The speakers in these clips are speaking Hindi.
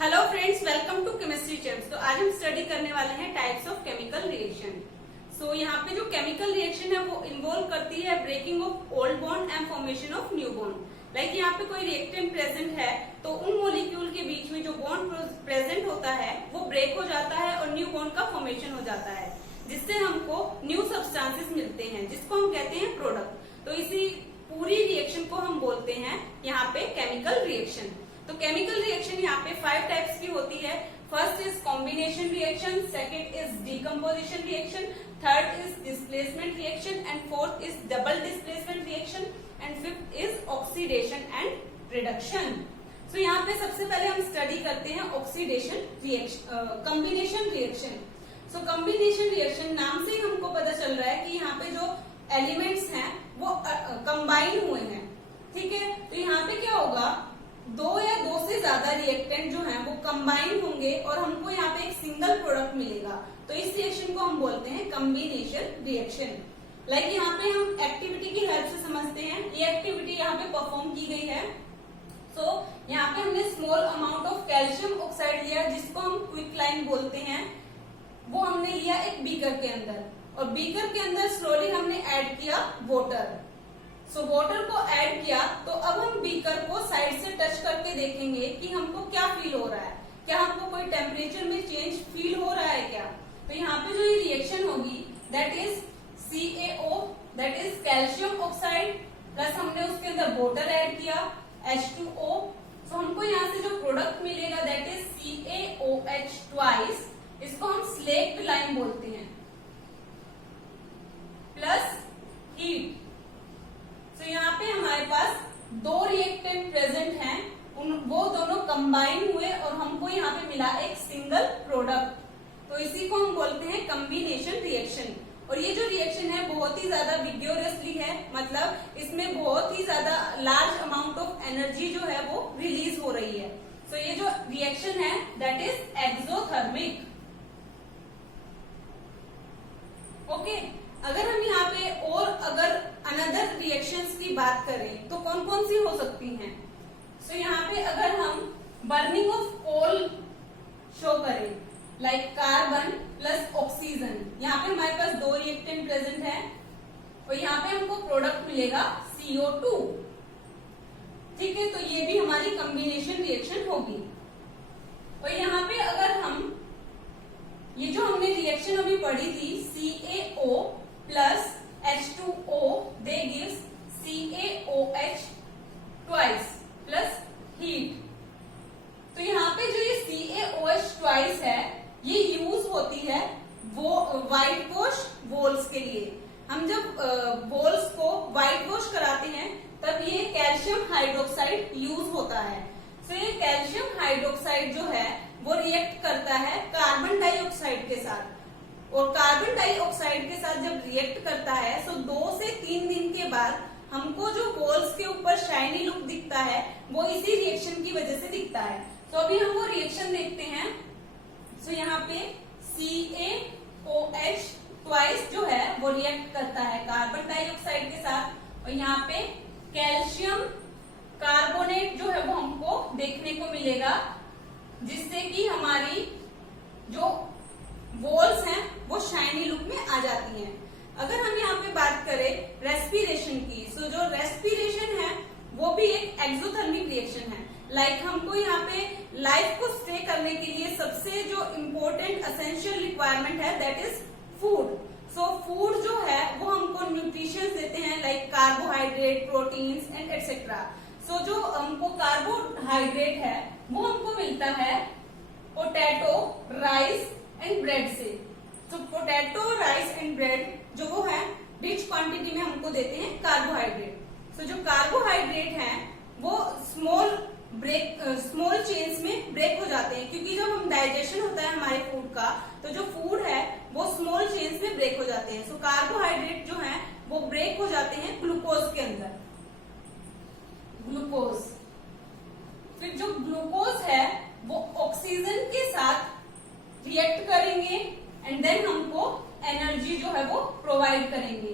Hello friends, welcome to chemistry champs. तो आज हम स्टडी करने वाले हैं types of chemical reaction. So यहाँ पे जो केमिकल रिएक्शन है वो इन्वॉल्व करती है breaking of old bond and formation of new bond. Like यहाँ पे कोई रिएक्टेंट प्रेजेंट है तो उन मॉलिक्यूल के बीच में जो बॉन्ड प्रेजेंट होता है वो ब्रेक हो जाता है और न्यू बॉन्ड का फॉर्मेशन हो जाता है, जिससे हमको न्यू सब्सटेंसेस मिलते हैं जिसको हम कहते हैं प्रोडक्ट। तो इसी पूरी रिएक्शन को हम बोलते हैं यहाँ पे केमिकल रिएक्शन। तो केमिकल रिएक्शन यहाँ पे 5 टाइप्स की होती है। First is combination reaction, second is decomposition reaction, third is displacement reaction and fourth is double displacement reaction and fifth is oxidation and reduction. So यहाँ पे सबसे पहले हम स्टडी करते हैं oxidation reaction, combination reaction. So combination reaction नाम से ही हमको पता चल रहा है कि यहाँ पे जो एलिमेंट्स हैं वो कंबाइन हुए हैं। ठीक है, तो यहाँ पे क्या होगा, दो या दो से ज्यादा रिएक्टेंट जो हैं वो कंबाइन होंगे और हमको यहाँ पे एक सिंगल प्रोडक्ट मिलेगा। तो इस रिएक्शन को हम बोलते हैं कॉम्बिनेशन रिएक्शन। लाइक यहाँ पे हम एक्टिविटी की हेल्प से समझते हैं। ये एक्टिविटी यहाँ पे परफॉर्म की गई है। सो यहाँ पे हमने small amount of calcium oxide लिया जिसको हम क्विकलाइन बोलते हैं। वो हमने लिया एक बीकर के अंदर और बीकर के अंदर स्लोली हमने ऐड किया वाटर। सो वाटर को ऐड किया तो अब हम बीकर को साइड से टच करके देखेंगे कि हमको क्या फील हो रहा है, क्या हमको कोई टेम्परेचर में चेंज फील हो रहा है क्या। तो यहाँ पे जो ये रिएक्शन होगी that is CaO, that is calcium oxide, plus हमने उसके अंदर वाटर ऐड किया H2O। सो हमको यहाँ से जो प्रोडक्ट मिलेगा दैट इज CaOH ट्वाइस, इसको हम स्लेक्ट लाइन बोलते हैं, प्लस हीट। तो यहाँ पे हमारे पास दो रिएक्टेंट प्रेजेंट हैं, वो दोनों कंबाइन हुए और हमको यहाँ पे मिला एक सिंगल प्रोडक्ट। तो इसी को हम बोलते हैं कॉम्बिनेशन रिएक्शन। और ये जो रिएक्शन है बहुत ही ज्यादा विग्योरसली है, मतलब इसमें बहुत ही ज्यादा लार्ज अमाउंट ऑफ एनर्जी जो है वो रिलीज हो रही है। तो ये जो रिएक्शन है दैट इज एक्सोथर्मिक। ओके, अगर हम यहाँ पे और अगर अनदर रिएक्शंस की बात करें तो कौन कौन सी हो सकती हैं। सो यहाँ पे अगर हम बर्निंग ऑफ कोल शो करें लाइक कार्बन प्लस ऑक्सीजन, यहाँ पे हमारे पास दो रिएक्टेंट प्रेजेंट है और यहाँ पे हमको प्रोडक्ट मिलेगा CO2। ठीक है, तो ये भी हमारी कॉम्बिनेशन रिएक्शन होगी। और यहाँ पे अगर हम ये जो हमने रिएक्शन अभी पढ़ी थी CaO प्लस H2O दे gives CaOH twice plus heat. तो यहाँ पे जो ये CaOH ट्वाइस है ये यूज होती है वो व्हाइट वॉश वॉल्स के लिए। हम जब वॉल्स को व्हाइट वॉश कराते हैं तब ये कैल्शियम हाइड्रोक्साइड यूज होता है। तो ये कैल्शियम हाइड्रोक्साइड जो है वो रिएक्ट करता है कार्बन डाइऑक्साइड के साथ, और कार्बन डाइऑक्साइड के साथ जब रिएक्ट करता है तो 2 से 3 दिन के बाद हमको जो वॉल्स के ऊपर शाइनी लुक दिखता है वो इसी रिएक्शन की वजह से दिखता है। तो अभी हम वो रिएक्शन देखते हैं। तो यहाँ पे CaOH ट्वाइस जो है वो रिएक्ट करता है कार्बन डाइऑक्साइड के साथ और यहाँ पे कैल्शियम कार्बोनेट जो है वो हमको देखने को मिलेगा, जिससे कि हमारी जो वॉल्स हैं वो शाइनी लुक में आ जाती हैं। अगर हम यहाँ पे बात करें रेस्पिरेशन की, तो जो रेस्पिरेशन है वो भी एक एक्सोथर्मिक रिएक्शन है। लाइक हमको यहाँ पे लाइफ को स्टे करने के लिए सबसे जो इम्पोर्टेंट एसेंशियल रिक्वायरमेंट है that is food. So food जो है वो हमको न्यूट्रिशंस देते हैं like carbohydrate, proteins and etcetera. So जो हमको कार्बोहाइड्रेट है वो हमको मिलता है पोटैटो, राइस एंड ब्रेड से। तो पोटैटो, राइस एंड ब्रेड जो वो है रिच क्वांटिटी में हमको देते हैं कार्बोहाइड्रेट। तो जो कार्बोहाइड्रेट हैं वो स्मॉल चेन्स में ब्रेक हो जाते हैं, क्योंकि जब हम डाइजेशन होता है हमारे फूड का तो जो फूड है वो स्मॉल चेन्स में ब्रेक हो जाते हैं। सो कार्बोहाइड्रेट जो है वो ब्रेक हो जाते हैं ग्लूकोज के अंदर, ग्लूकोज। फिर जो ग्लूकोज है वो ऑक्सीजन के साथ रिएक्ट करेंगे एंड देन हमको एनर्जी जो है वो प्रोवाइड करेंगे।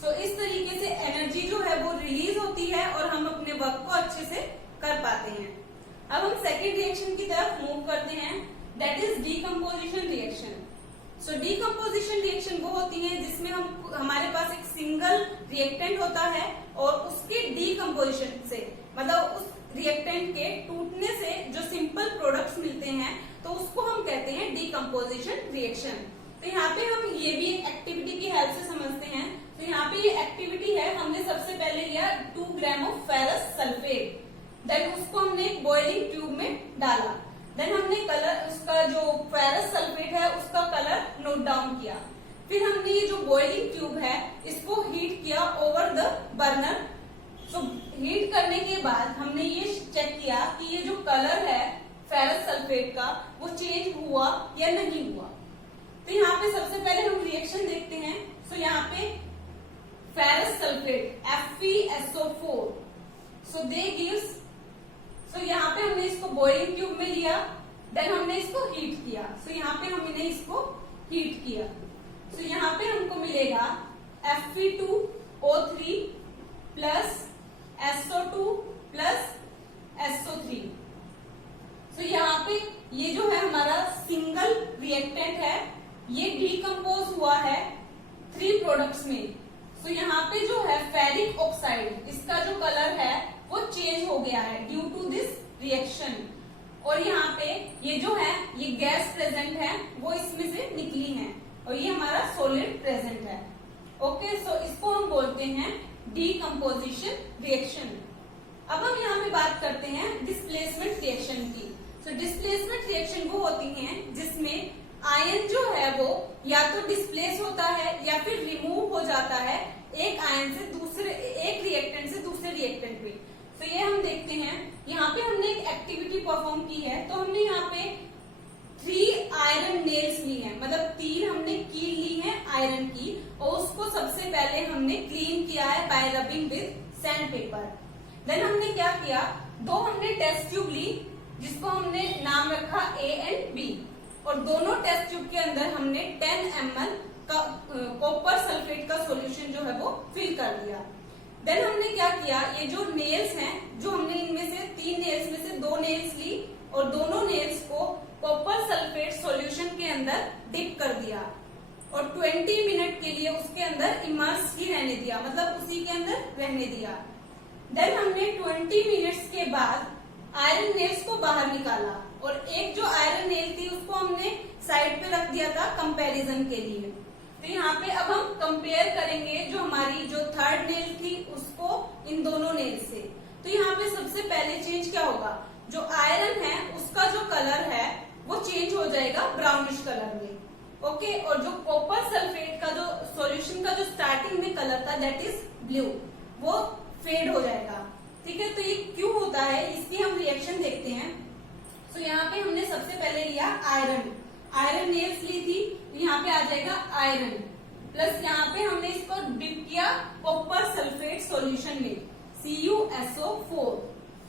सो इस तरीके से एनर्जी जो है वो रिलीज होती है और हम अपने वर्क को अच्छे से कर पाते हैं। अब हम सेकेंड रिएक्शन की तरफ मूव करते हैं, that is decomposition reaction. So decomposition reaction वो होती है जिसमें हमारे पास एक सिंगल रिएक्टेंट होता है और उसके डीकम्पोजिशन से, मतलब उस रिएक्टेंट के टूटने से जो सिंपल प्रोडक्ट्स मिलते हैं, तो उसको हम कहते हैं डीकम्पोजिशन रिएक्शन। तो यहाँ पे हम ये भी एक एक्टिविटी की हेल्प से समझते हैं। तो यहाँ पे ये एक्टिविटी है, हमने सबसे पहले लिया 2 gram of ferrous sulphate, then उसको हमने एक बॉइलिंग ट्यूब में डाला, देन हमने कलर, उसका जो फेरस सल्फेट है उसका कलर नोट डाउन किया। फिर हमने ये जो बॉइलिंग ट्यूब है इसको हीट किया over the burner. So heat करने के बाद हमने ये चेक किया कि ये जो कलर है फेरस सल्फेट का वो चेंज हुआ या नहीं हुआ। तो यहाँ पे सबसे पहले हम रिएक्शन देखते हैं। सो यहाँ पे फेरस सल्फेट FeSO4, सो दे गिव्स, सो यहाँ पे हमने इसको बॉइलिंग ट्यूब में लिया, देन हमने इसको हीट किया। सो यहाँ पे हमने इसको हीट किया, सो यहाँ पे हमको मिलेगा Fe2O3 plus SO2 plus SO3। सो यहाँ पे ये जो है हमारा सिंगल रिएक्टेंट है, ये डीकम्पोज हुआ है 3 प्रोडक्ट्स में। सो यहाँ पे जो है फेरिक ऑक्साइड, इसका जो कलर है वो चेंज हो गया है ड्यू टू दिस रिएक्शन, और यहाँ पे ये जो है ये गैस प्रेजेंट है वो इसमें से निकली है, और ये हमारा सॉलिड प्रेजेंट है। ओके, सो इसको हम बोलते हैं डीकम्पोजिशन रिएक्शन। अब हम यहाँ पे बात करते हैं डिस्प्लेसमेंट रिएक्शन की। सो डिस्प्लेसमेंट रिएक्शन वो होती हैं जिसमें आयन जो है वो या तो डिस्प्लेस होता है या फिर रिमूव हो जाता है एक आयन से दूसरे, एक रिएक्टेंट से दूसरे रिएक्टेंट में। तो ये हम देखते हैं, यहाँ पे हमने एक एक्टिविटी परफॉर्म की है। तो हमने यहाँ पे 3 आयरन नेल्स ली हैं, मतलब 3 हमने कील ली है आयरन की, और उसको सबसे पहले हमने क्लीन किया है by rubbing with sand paper. Then हमने क्या किया, 2 हमने टेस्ट ट्यूब ली जिसको हमने नाम रखा A and B, और दोनों टेस्ट ट्यूब के अंदर हमने 10 ml का कॉपर सल्फेट का सॉल्यूशन जो है वो फिल कर दिया। देन हमने क्या किया, ये जो नेल्स हैं, जो हमने इनमें से 3 नेल्स में से 2 नेल्स ली और दोनों नेल्स को कॉपर सल्फेट सॉल्यूशन के अंदर डिप कर दिया और 20 मिनट के लिए उसके अंदर इमर्स ही रहने दिया, मतलब उसी के अंदर रहने दिया। देन हमने 20 मिनट्स के बाद आयरन नेल्स को बाहर निकाला, और एक जो आयरन नेल थी उसको हमने साइड पे रख दिया था कंपैरिजन के लिए। तो यहाँ पे अब हम कंपेयर करेंगे जो हमारी जो थर्ड नेल थी उसको इन दोनों नेल से। तो यहाँ पे सबसे पहले चेंज क्या होगा, जो आयरन है उसका जो कलर है वो चेंज हो जाएगा ब्राउनिश कलर में। ओके, और जो कॉपर सल्फेट का जो सॉल्यूशन का जो स्टार्टिंग में कलर था दैट इज ब्लू, वो फेड हो जाएगा। ठीक है, तो ये क्यों होता है, इसकी हम रिएक्शन देखते हैं। तो यहाँ पे हमने सबसे पहले लिया आयरन नेल्स ली थी, यहाँ पे आ जाएगा आयरन, प्लस यहाँ पे हमने इसको डिप किया कॉपर सल्फेट सॉल्यूशन में CuSO4।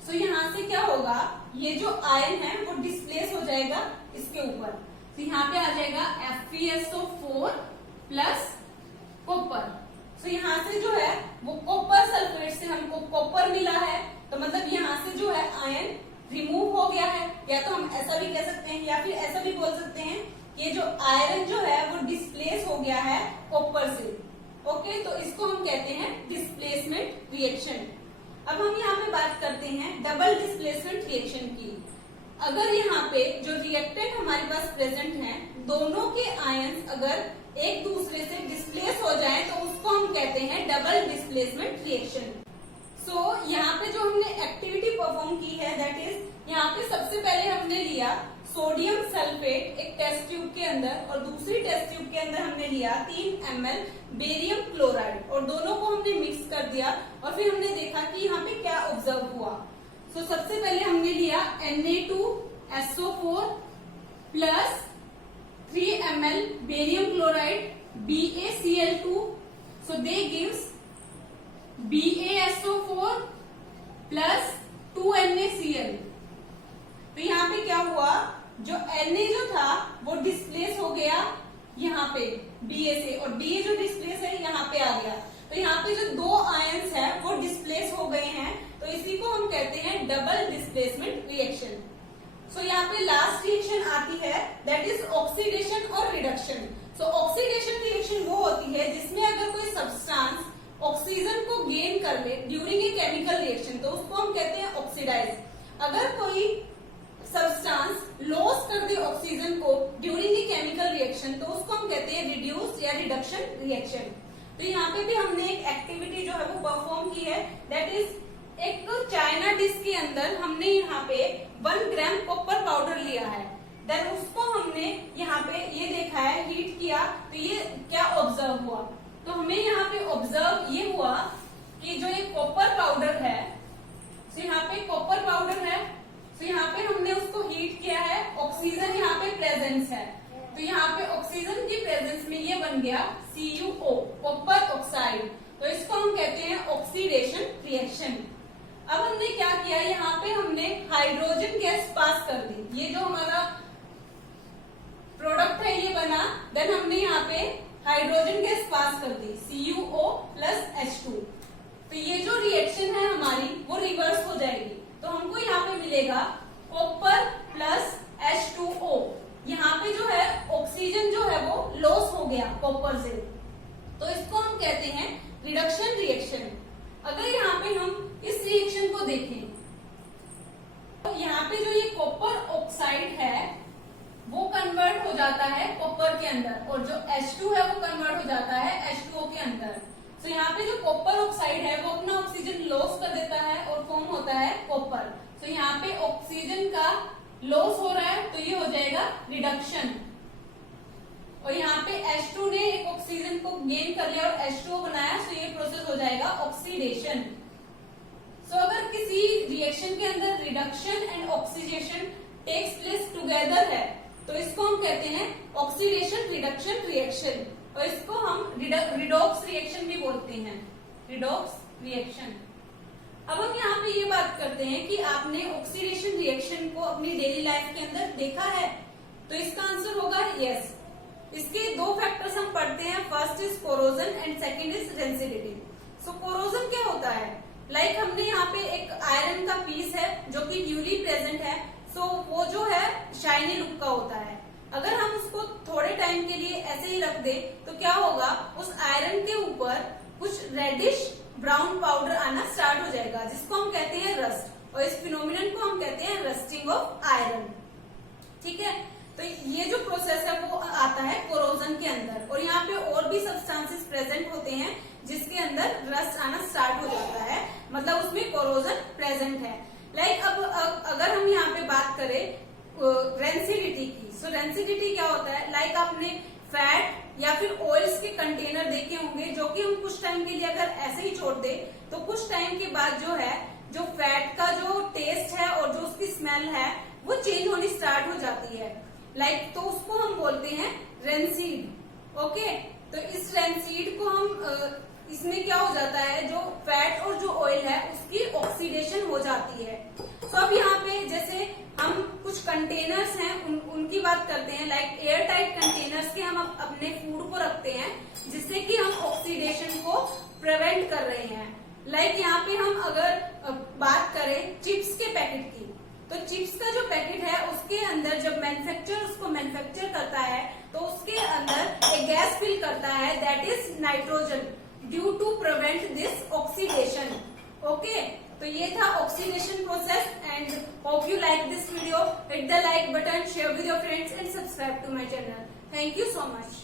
तो यहाँ से क्या होगा, ये जो आयन है वो डिस्प्लेस हो जाएगा इसके ऊपर, तो यहाँ पे आ जाएगा FeSO4 प्लस कॉपर। तो यहाँ से जो है वो कॉपर सल्फेट से हमको कॉपर मिला है, तो मतलब यहाँ से जो है आयन रिमूव हो गया है, या तो हम ऐसा भी कह सकते हैं या फिर ऐसा भी बोल सकते हैं कि जो आयरन जो है वो डिस्प्लेस हो गया है कॉपर से। ओके, तो इसको हम कहते हैं डिस्प्लेसमेंट रिएक्शन। अब हम यहाँ पे बात करते हैं डबल डिस्प्लेसमेंट रिएक्शन की। अगर यहाँ पे जो रिएक्टेंट हमारे पास प्रेजेंट है, दोनों के आयन्स अगर एक दूसरे से डिस्प्लेस हो जाए तो उसको हम कहते हैं डबल डिस्प्लेसमेंट रिएक्शन। सो यहाँ पे जो हमने एक्टिविटी परफॉर्म की है दैट इज, यहाँ पे सबसे पहले हमने लिया सोडियम सल्फेट एक टेस्ट ट्यूब के अंदर, और दूसरी टेस्ट ट्यूब के अंदर हमने लिया 3 ml बेरियम क्लोराइड, और दोनों को हमने मिक्स कर दिया, और फिर हमने देखा कि यहाँ पे क्या ऑब्जर्व हुआ। सो सबसे पहले हमने लिया Na2SO4 plus 3 ml barium chloride BaCl2, सो दे गिव्स BaSO4 प्लस 2 NaCl। तो यहाँ पे क्या हुआ, जो Na जो था वो डिस्प्लेस हो गया यहाँ पे Ba से, और Ba जो डिस्प्लेस है यहाँ पे आ गया। तो यहाँ पे जो 2 आयंस है वो डिस्प्लेस हो गए हैं, तो इसी को हम कहते हैं डबल डिस्प्लेसमेंट रिएक्शन। सो यहाँ पे लास्ट रिएक्शन आती है दैट इज ऑक्सीडेशन और रिडक्शन। सो ऑक्सीडेशन रिएक्शन वो होती है जिसमें अगर कोई सब्सटेंस ऑक्सीजन को गेन कर ले ड्यूरिंग ए केमिकल रिएक्शन तो उसको हम कहते हैं ऑक्सीडाइज। अगर कोई सब्सटेंस लॉस कर दे ऑक्सीजन को ड्यूरिंग ए केमिकल रिएक्शन तो उसको हम कहते हैं रिड्यूस या रिडक्शन रिएक्शन। तो यहाँ पे भी हमने एक एक्टिविटी जो है वो परफॉर्म की है दैट इज एक चाइना डिश के अंदर हमने यहाँ पे 1 ग्राम कॉपर पाउडर लिया है। देन उसको हमने यहाँ पे ये देखा है हीट किया तो ये क्या ऑब्जर्व हुआ। तो हमें यहाँ पे ऑब्जर्व ये हुआ कि जो ये कॉपर पाउडर है तो यहाँ पे कॉपर पाउडर है तो यहाँ पे हमने उसको हीट किया है, ऑक्सीजन यहाँ पे प्रेजेंस है तो यहाँ पे ऑक्सीजन की प्रेजेंस में ये बन गया CuO कॉपर ऑक्साइड। तो इसको हम कहते हैं ऑक्सीडेशन रिएक्शन। अब हमने क्या किया यहाँ पे हमने हाइड्रोजन गैस पास कर दी। ये जो हमारा प्रोडक्ट है ये बना देन हमने यहाँ पे हाइड्रोजन गैस पास कर दी CuO प्लस H2। तो ये जो रिएक्शन है हमारी वो रिवर्स हो जाएगी तो हमको यहाँ पे मिलेगा कॉपर प्लस H2O। यहाँ पे जो है ऑक्सीजन जो है वो लॉस हो गया कॉपर से तो इसको हम कहते हैं रिडक्शन रिएक्शन। अगर यहाँ पे हम इस रिएक्शन को देखें तो यहाँ पे जो ये कॉपर ऑक्साइड है वो कन्वर्ट हो जाता है कॉपर के अंदर और जो H2 है वो कन्वर्ट हो जाता है H2O के अंदर। तो यहाँ पे जो कॉपर ऑक्साइड है वो अपना ऑक्सीजन लॉस कर देता है और फॉर्म होता है कॉपर। तो यहाँ पे ऑक्सीजन का लॉस हो रहा है तो ये हो जाएगा रिडक्शन और यहाँ पे H2 ने एक ऑक्सीजन को गेन कर लिया और H2O बनाया तो ये प्रोसेस हो जाएगा ऑक्सीडेशन। सो अगर किसी रिएक्शन के अंदर reduction and oxidation takes place together है तो इसको हम कहते हैं ऑक्सीडेशन रिडक्शन रिएक्शन और इसको हम रिडॉक्स रिएक्शन भी बोलते हैं, रिडॉक्स रिएक्शन। अब हम यहाँ पे ये बात करते हैं कि आपने ऑक्सीडेशन रिएक्शन को अपनी डेली लाइफ के अंदर देखा है तो इसका आंसर होगा यस। इसके 2 फैक्टर्स हम पढ़ते हैं, first is corrosion and second is rancidity. So corrosion क्या होता है, लाइक हमने यहाँ पे एक आयरन का पीस है जो कि ड्यूली प्रेजेंट है सो वो जो है शाइनी लुक का होता है। अगर हम उसको थोड़े टाइम के लिए ऐसे ही रख दे तो क्या होगा उस आयरन के ऊपर कुछ रेडिश ब्राउन पाउडर आना स्टार्ट हो जाएगा जिसको हम कहते हैं रस्ट और इस फिनोमिनन को हम कहते हैं रस्टिंग ऑफ आयरन। ठीक है, तो ये जो प्रोसेस है वो आता है कोरोजन के अंदर और यहाँ पे और भी सब्सटेंसेस प्रेजेंट होते हैं जिसके अंदर रस्ट आना स्टार्ट हो जाता है, मतलब उसमें कोरोजन प्रेजेंट है। लाइक अब अगर हम यहाँ पे बात करें रेंसिडिटी की, सो रेंसिडिटी क्या होता है, लाइक आपने फैट या फिर ऑयल्स के कंटेनर देखे होंगे जो कि हम कुछ टाइम के लिए अगर ऐसे ही छोड़ दे तो कुछ टाइम के बाद जो है जो फैट का जो टेस्ट है और जो उसकी स्मेल है वो चेंज होनी स्टार्ट हो जाती है। लाइक तो उसको हम बोलते हैं रेंसीड। ओके, तो इस रेंसीड को हम इसमें क्या हो जाता है जो फैट और जो ऑयल है उसकी ऑक्सीडेशन हो जाती है। तो अब यहाँ पे जैसे हम कुछ कंटेनर्स हैं उनकी बात करते हैं, लाइक एयर टाइट कंटेनर्स के हम अपने फूड को रखते हैं जिससे कि हम ऑक्सीडेशन को प्रिवेंट कर रहे हैं। लाइक यहाँ पे हम अगर बात करें चिप्स के पैकेट की तो चिप्स का जो पैकेट है उसके अंदर जब मैन्युफैक्चर उसको मैन्युफैक्चर करता है तो उसके अंदर एक गैस फिल करता है that is nitrogen due to prevent this oxidation. Okay, तो ये था oxidation process and hope you like this video. Hit the like button, share with your friends and subscribe to my channel. Thank you so much.